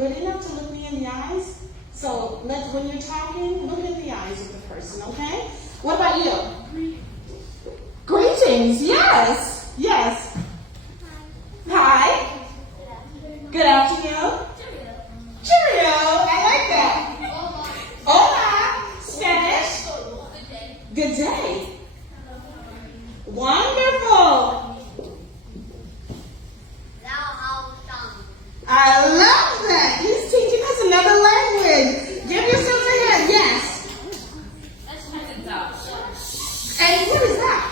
good enough to look me in the eyes? So when you're talking, look in the eyes of the person, okay? What about you? Greetings, yes, yes. Hi. Good afternoon. Cheerio, I like that. Hola, Spanish. Good day. Wonderful. I love that. He's teaching us another language. Give yourself a hand. Yes. And what is that?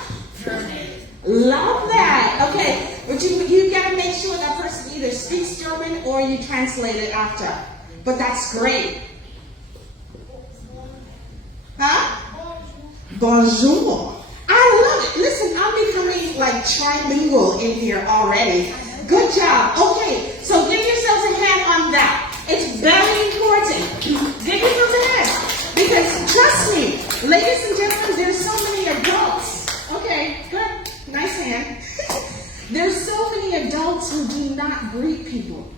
Love that. Okay, but you gotta make sure that person either speaks German or you translate it after. But that's great. Huh? Bonjour. I love it. Listen, I'm becoming like trilingual in here already. Good job. Okay, so give yourselves a hand on that. It's very important. Give yourselves a hand. Because trust me, ladies and gentlemen, there's so many adults. Okay, good. Nice hand. There's so many adults who do not greet people.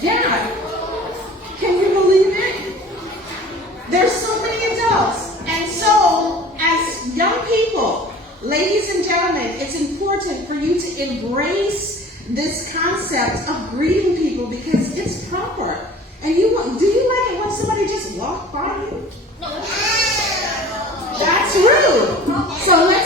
Yeah. Can you believe it? There's so many adults. And so, as young people, ladies and gentlemen, it's important for you to embrace this concept of greeting people because it's proper. And do you like it when somebody just walks by you? That's rude. So let's